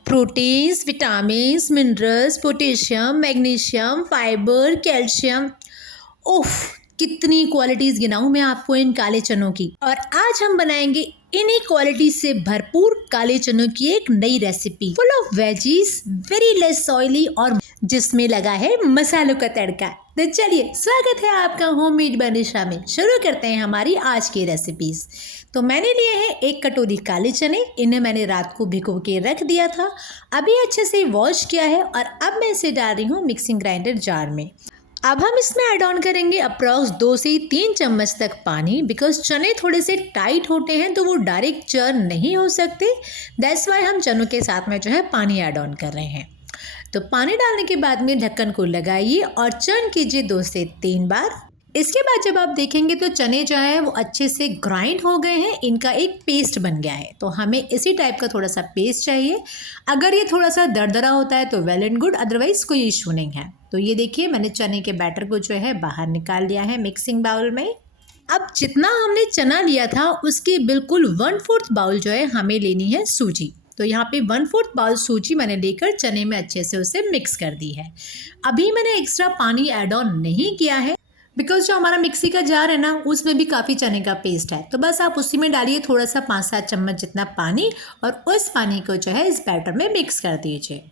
Proteins, vitamins, minerals, potassium, magnesium, fibre, calcium. ओफ, कितनी qualities गिनाऊं मैं आपको इन काले चनों की। और आज हम बनाएंगे इन्हीं क्वालिटी से भरपूर काले चनों की एक नई recipe full of veggies, very less oily और जिसमें लगा है मसालों का तड़का। तो चलिए, स्वागत है आपका होममेड बनिशा में। शुरू करते हैं हमारी आज की रेसिपीज। तो मैंने लिए हैं 1 कटोरी काले चने। इन्हें मैंने रात को भिगो के रख दिया था, अभी अच्छे से वॉश किया है और अब मैं इसे डाल रही हूँ मिक्सिंग ग्राइंडर जार में। अब हम इसमें ऐड ऑन करेंगे अप्रॉक्स 2 से 3 चम्मच तक पानी, बिकॉज चने थोड़े से टाइट होते हैं तो वो डायरेक्ट चर्न नहीं हो सकते। दैट्स वाई हम चनों के साथ में जो है पानी ऐड ऑन कर रहे हैं। तो पानी डालने के बाद में ढक्कन को लगाइए और चर्न कीजिए 2 से 3 बार। इसके बाद जब आप देखेंगे तो चने जो है वो अच्छे से ग्राइंड हो गए हैं, इनका एक पेस्ट बन गया है। तो हमें इसी टाइप का थोड़ा सा पेस्ट चाहिए। अगर ये थोड़ा सा दरदरा होता है तो वेल एंड गुड, अदरवाइज कोई इशू नहीं है। तो ये देखिए, मैंने चने के बैटर को जो है बाहर निकाल लिया है मिक्सिंग बाउल में। अब जितना हमने चना लिया था उसकी बिल्कुल 1/4 बाउल जो है हमें लेनी है सूजी। तो यहाँ पे 1/4 बाउल सूजी मैंने लेकर चने में अच्छे से उसे मिक्स कर दी है। अभी मैंने एक्स्ट्रा पानी ऐड ऑन नहीं किया है, बिकॉज जो हमारा मिक्सी का जार है ना उसमें भी काफ़ी चने का पेस्ट है। तो बस आप उसी में डालिए थोड़ा सा 5-7 चम्मच जितना पानी और उस पानी को जो है इस बैटर में मिक्स कर दीजिए।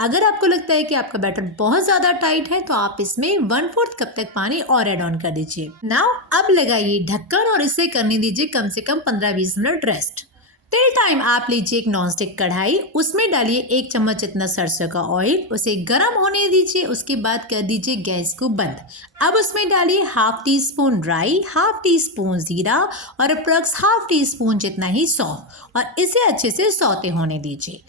अगर आपको लगता है कि आपका बैटर बहुत ज़्यादा टाइट है तो आप इसमें 1/4 कप तक पानी और ऐड ऑन कर दीजिए। नाउ अब लगाइए ढक्कन और इसे करने दीजिए कम से कम 15-20 मिनट रेस्ट। टिल टाइम आप लीजिए एक नॉनस्टिक कढ़ाई, उसमें डालिए 1 चम्मच इतना सरसों का ऑयल, उसे गर्म होने दीजिए। उसके बाद कर दीजिए गैस को बंद। अब उसमें डालिए 1/2 टीस्पून राई, 1/2 टीस्पून जीरा और अप्रॉक्स 1/2 टीस्पून जितना ही सौंफ और इसे अच्छे से सौते होने दीजिए।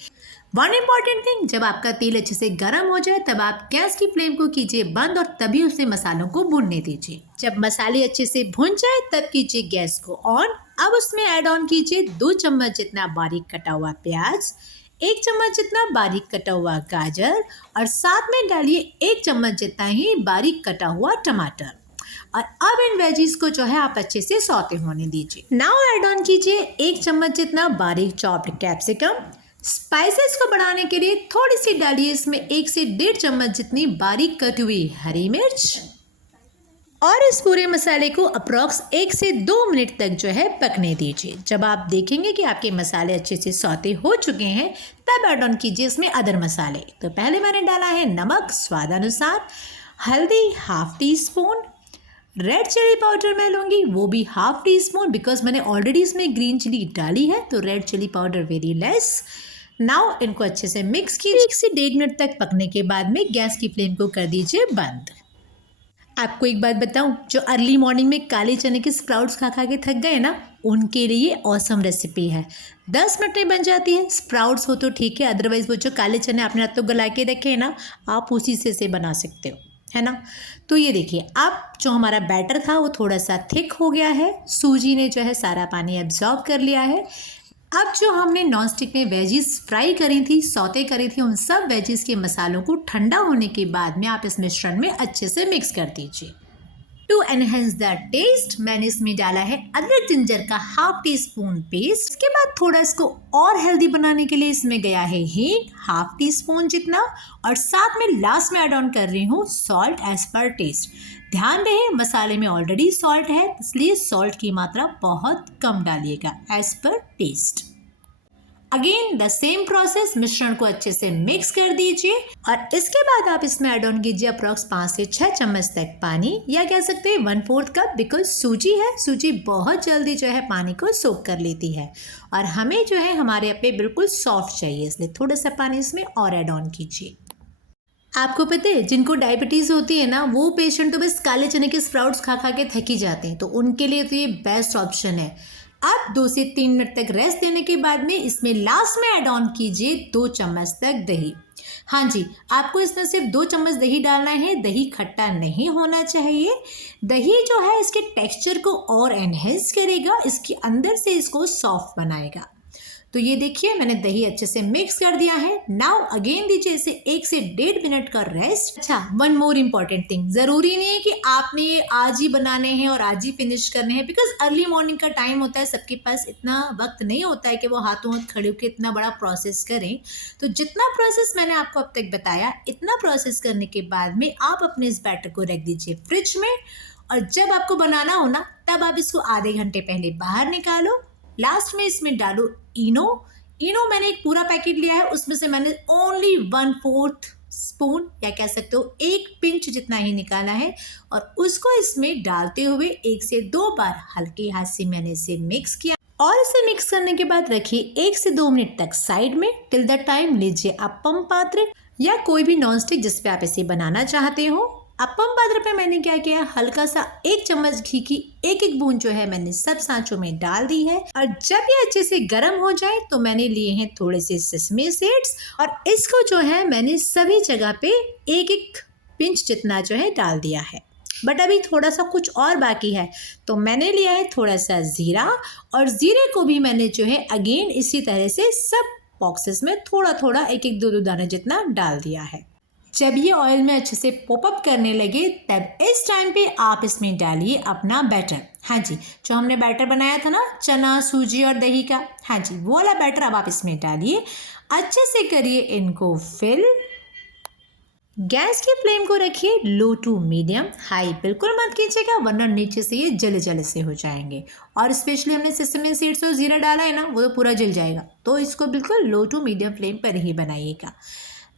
वन इम्पॉर्टेंट थिंग, जब आपका तेल अच्छे से गर्म हो जाए तब आप गैस की फ्लेम को कीजिए बंद और तभी उसे मसालों को भूनने दीजिए। जब मसाले अच्छे से भुन जाए तब कीजिए गैस को ऑन। अब उसमें ऐड ऑन कीजिए 2 चम्मच जितना बारीक कटा हुआ प्याज, 1 चम्मच जितना बारीक कटा हुआ गाजर और साथ में डालिए 1 चम्मच जितना ही बारीक कटा हुआ टमाटर। और अब इन वेजीज को जो है आप अच्छे से सौते होने दीजिए। नाउ ऐड ऑन कीजिए 1 चम्मच जितना बारीक चॉप्ड कैप्सिकम। स्पाइसेस को बढ़ाने के लिए थोड़ी सी डालिए इसमें 1 से 1.5 चम्मच जितनी बारीक कटी हुई हरी मिर्च और इस पूरे मसाले को अप्रॉक्स 1 से 2 मिनट तक जो है पकने दीजिए। जब आप देखेंगे कि आपके मसाले अच्छे से सौते हो चुके हैं तब ऐड ऑन कीजिए इसमें अदर मसाले। तो पहले मैंने डाला है नमक स्वादानुसार, हल्दी 1/2 टीस्पून, रेड चिली पाउडर मैं लूँगी वो भी 1/2 टीस्पून, बिकॉज मैंने ऑलरेडी इसमें ग्रीन चिली डाली है तो red chilli powder very less. Now इनको अच्छे से मिक्स कीजिए। 1 से 1.5 मिनट तक पकने के बाद में गैस की फ्लेम को कर दीजिए बंद। आपको एक बात बताऊं, जो अर्ली मॉर्निंग में काले चने के स्प्राउट्स खा खा के थक गए ना, उनके लिए ऑसम रेसिपी है। 10 मिनट में बन जाती है। स्प्राउट्स हो तो ठीक है, अदरवाइज वो जो काले चने आपने रात को गला के रखे हैं ना, आप उसी से इसे बना सकते हो, है ना। तो ये देखिए, अब जो हमारा बैटर था वो थोड़ा सा थिक हो गया है। सूजी ने जो है सारा पानी एब्जॉर्ब कर लिया है। अब जो हमने नॉनस्टिक में वेजीज फ्राई करी थी, सौते करी थी, उन सब वेजीज के मसालों को ठंडा होने के बाद में आप इस मिश्रण में अच्छे से मिक्स कर दीजिए। टू एनहेंस द टेस्ट मैंने इसमें डाला है अदरक जिंजर का 1/2 टीस्पून पेस्ट। इसके बाद थोड़ा इसको और हेल्दी बनाने के लिए इसमें गया है हींग 1/2 टीस्पून जितना और साथ में लास्ट में ऐड ऑन कर रही हूँ सॉल्ट एज पर टेस्ट। ध्यान रहे मसाले में ऑलरेडी सॉल्ट है, इसलिए सॉल्ट की मात्रा बहुत कम डालिएगा as per taste. Again the same process, मिश्रण को अच्छे से मिक्स कर दीजिए और इसके बाद आप इसमें ऐड ऑन कीजिए अप्रॉक्स 5 से 6 चम्मच तक पानी, या कह सकते हैं 1/4 कप, बिकॉज सूजी है, सूजी बहुत जल्दी जो है पानी को सोक कर लेती है और हमें जो है हमारे अप्पे बिल्कुल सॉफ्ट चाहिए, इसलिए थोड़ा सा पानी इसमें और ऐड ऑन कीजिए। आपको पता है जिनको डायबिटीज़ होती है ना, वो पेशेंट तो बस काले चने के स्प्राउट्स खा खा के थक ही जाते हैं, तो उनके लिए तो ये बेस्ट ऑप्शन है। अब 2 से 3 मिनट तक रेस्ट देने के बाद में इसमें लास्ट में ऐड ऑन कीजिए 2 चम्मच तक दही। हाँ जी, आपको इसमें सिर्फ 2 चम्मच दही डालना है, दही खट्टा नहीं होना चाहिए। दही जो है इसके टेक्सचर को और एनहेंस करेगा, इसके अंदर से इसको सॉफ्ट बनाएगा। तो ये देखिए मैंने दही अच्छे से मिक्स कर दिया है। नाउ अगेन दीजिए इसे 1 से 1.5 मिनट का रेस्ट। अच्छा, वन मोर इम्पॉर्टेंट थिंग, जरूरी नहीं है कि आपने ये आज ही बनाने हैं और आज ही फिनिश करने हैं, बिकॉज अर्ली मॉर्निंग का टाइम होता है, सबके पास इतना वक्त नहीं होता है कि वो हाथों हाथ खड़े होकर इतना बड़ा प्रोसेस करें। तो जितना प्रोसेस मैंने आपको अब तक बताया, इतना प्रोसेस करने के बाद में आप अपने इस बैटर को रख दीजिए फ्रिज में, और जब आपको बनाना हो ना तब आप इसको आधे घंटे पहले बाहर निकालो। लास्ट में इसमें डालो इनो मैंने एक पूरा पैकेट लिया है, उसमें से मैंने ओनली 1/4 स्पून या कह सकते हो 1 पिंच जितना ही निकाला है, और उसको इसमें डालते हुए 1 से 2 बार हल्के हाथ से मैंने इसे मिक्स किया। और इसे मिक्स करने के बाद रखिए 1 से 2 मिनट तक साइड में। टिल द टाइम लीजिए अप्पम पात्र या कोई भी नॉन स्टिक जिस पे आप इसे बनाना चाहते हो। अप्पम पात्र पे मैंने क्या किया, हल्का सा 1 चम्मच घी की एक बूंद जो है मैंने सब सांचों में डाल दी है, और जब ये अच्छे से गर्म हो जाए तो मैंने लिए हैं थोड़े से सेसमी सीड्स, और इसको जो है मैंने सभी जगह पे 1 पिंच जितना जो है डाल दिया है। बट अभी थोड़ा सा कुछ और बाकी है, तो मैंने लिया है थोड़ा सा जीरा, और जीरे को भी मैंने जो है अगेन इसी तरह से सब बॉक्सेस में थोड़ा थोड़ा 1-1 2-2 दाने जितना डाल दिया है। जब ये ऑयल में अच्छे से पॉपअप करने लगे तब इस टाइम पे आप इसमें डालिए अपना बैटर। हाँ जी, जो हमने बैटर बनाया था ना चना, सूजी और दही का, हाँ जी वो वाला बैटर अब आप इसमें डालिए। अच्छे से करिए इनको फिल। गैस की फ्लेम को रखिए लो टू मीडियम, हाई बिल्कुल मत कीजिएगा वरना नीचे से ये जले जले से हो जाएंगे, और स्पेशली हमने सेसमी सीड्स और जीरा डाला है ना, वो तो पूरा जल जाएगा, तो इसको बिल्कुल लो टू मीडियम फ्लेम पर ही बनाइएगा।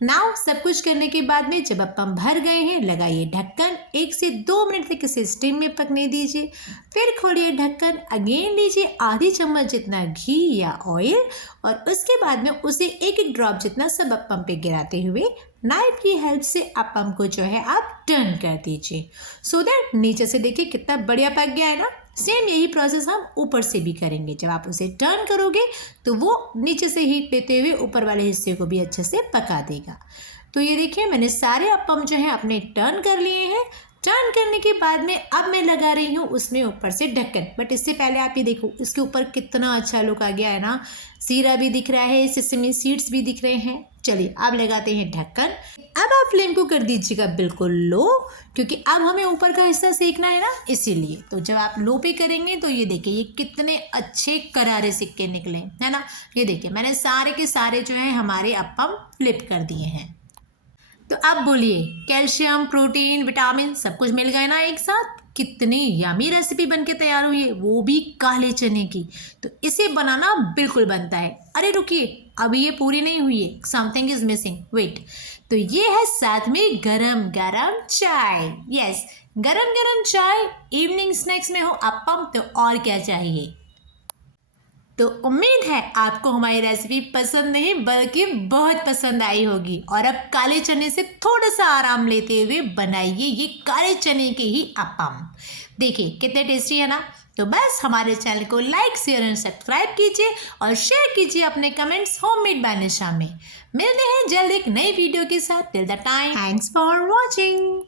नाउ सब कुछ करने के बाद में जब अप्पम भर गए हैं, लगाइए ढक्कन, 1 से 2 मिनट तक इसे स्टीम में पकने दीजिए। फिर खोलिए ढक्कन, अगेन लीजिए आधी चम्मच जितना घी या ऑयल, और उसके बाद में उसे 1-1 ड्रॉप जितना सब अप्पम पे गिराते हुए नाइफ की हेल्प से अप्पम को जो है आप टर्न कर दीजिए, सो दैट नीचे से देखिए कितना बढ़िया पक गया है ना। सेम यही प्रोसेस हम ऊपर से भी करेंगे। जब आप उसे टर्न करोगे तो वो नीचे से हीट लेते हुए ऊपर वाले हिस्से को भी अच्छे से पका देगा। तो ये देखिए मैंने सारे अप्पम जो है अपने टर्न कर लिए हैं। टर्न करने के बाद में अब मैं लगा रही हूँ उसमें ऊपर से ढक्कन, बट इससे पहले आप ये देखो इसके ऊपर कितना अच्छा लुक आ गया है ना, जीरा भी दिख रहा है, सेसमी सीड्स भी दिख रहे हैं। चलिए अब लगाते हैं ढक्कन। अब आप फ्लेम को कर दीजिएगा बिल्कुल लो, क्योंकि अब हमें ऊपर का हिस्सा सेकना है ना, इसीलिए। तो जब आप लो पे करेंगे तो ये देखिए ये कितने अच्छे करारे सिक्के निकले है ना। ये देखिए मैंने सारे के सारे जो है हमारे अप्पम फ्लिप कर दिए हैं। तो अब बोलिए, कैल्शियम, प्रोटीन, विटामिन सब कुछ मिल गए ना एक साथ। कितनी यमी रेसिपी बनके तैयार हुई है, वो भी काले चने की। तो इसे बनाना बिल्कुल बनता है। अरे रुकिए, अभी ये पूरी नहीं हुई है, समथिंग इज मिसिंग, वेट। तो ये है साथ में गरम गरम चाय। यस, गरम गरम चाय, इवनिंग स्नैक्स में हो अप्पम तो और क्या चाहिए। तो उम्मीद है आपको हमारी रेसिपी पसंद नहीं बल्कि बहुत पसंद आई होगी, और अब काले चने से थोड़ा सा आराम लेते हुए बनाइए ये काले चने के ही अप्पम। देखिए कितने टेस्टी है ना। तो बस हमारे चैनल को लाइक, शेयर एंड सब्सक्राइब कीजिए, और शेयर कीजिए अपने कमेंट्स होममेड बाय निशा में। मिलते हैं जल्द एक नई वीडियो के साथ। Till the time, thanks for watching.